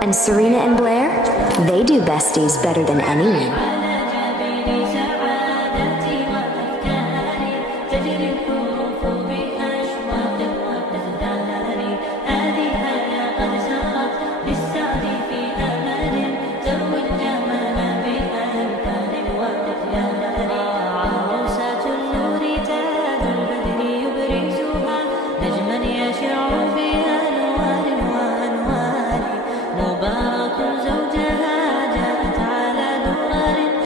And Serena and Blair, they do besties better than anyone.